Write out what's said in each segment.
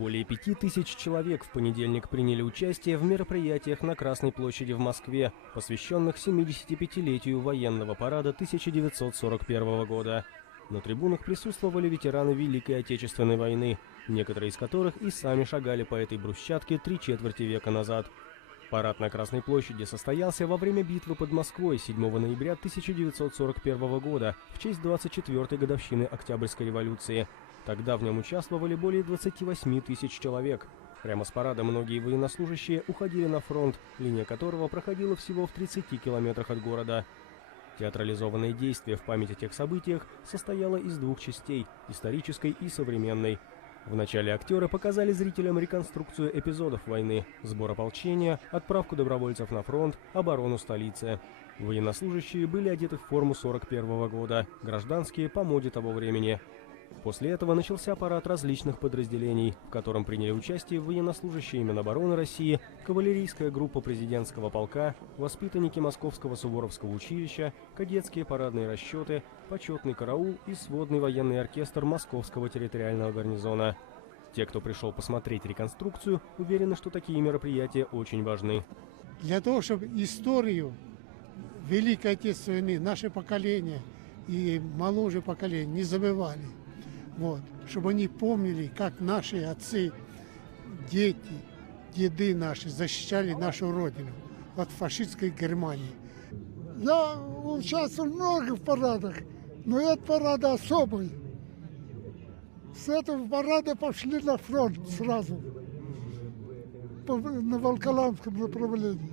Более 5000 человек в понедельник приняли участие в мероприятиях на Красной площади в Москве, посвященных 75-летию военного парада 1941 года. На трибунах присутствовали ветераны Великой Отечественной войны, некоторые из которых и сами шагали по этой брусчатке 3/4 века назад. Парад на Красной площади состоялся во время битвы под Москвой 7 ноября 1941 года в честь 24-й годовщины Октябрьской революции. Тогда в нем участвовали более 28 тысяч человек. Прямо с парада многие военнослужащие уходили на фронт, линия которого проходила всего в 30 километрах от города. Театрализованное действие в память о тех событиях состояло из двух частей – исторической и современной. В начале актеры показали зрителям реконструкцию эпизодов войны, сбор ополчения, отправку добровольцев на фронт, оборону столицы. Военнослужащие были одеты в форму 1941 года, гражданские – по моде того времени. После этого начался парад различных подразделений, в котором приняли участие военнослужащие Минобороны России, кавалерийская группа президентского полка, воспитанники Московского Суворовского училища, кадетские парадные расчеты, почетный караул и сводный военный оркестр Московского территориального гарнизона. Те, кто пришел посмотреть реконструкцию, уверены, что такие мероприятия очень важны. Для того, чтобы историю Великой Отечественной войны наше поколение и моложе поколение не забывали. Вот, чтобы они помнили, как наши отцы, дети, деды наши защищали нашу родину от фашистской Германии. Я участвовал в многих парадах, но этот парад особый. С этого парада пошли на фронт сразу, на Волоколамском направлении.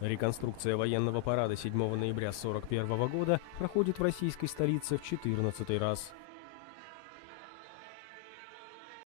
Реконструкция военного парада 7 ноября 1941 года проходит в российской столице в 14-й раз.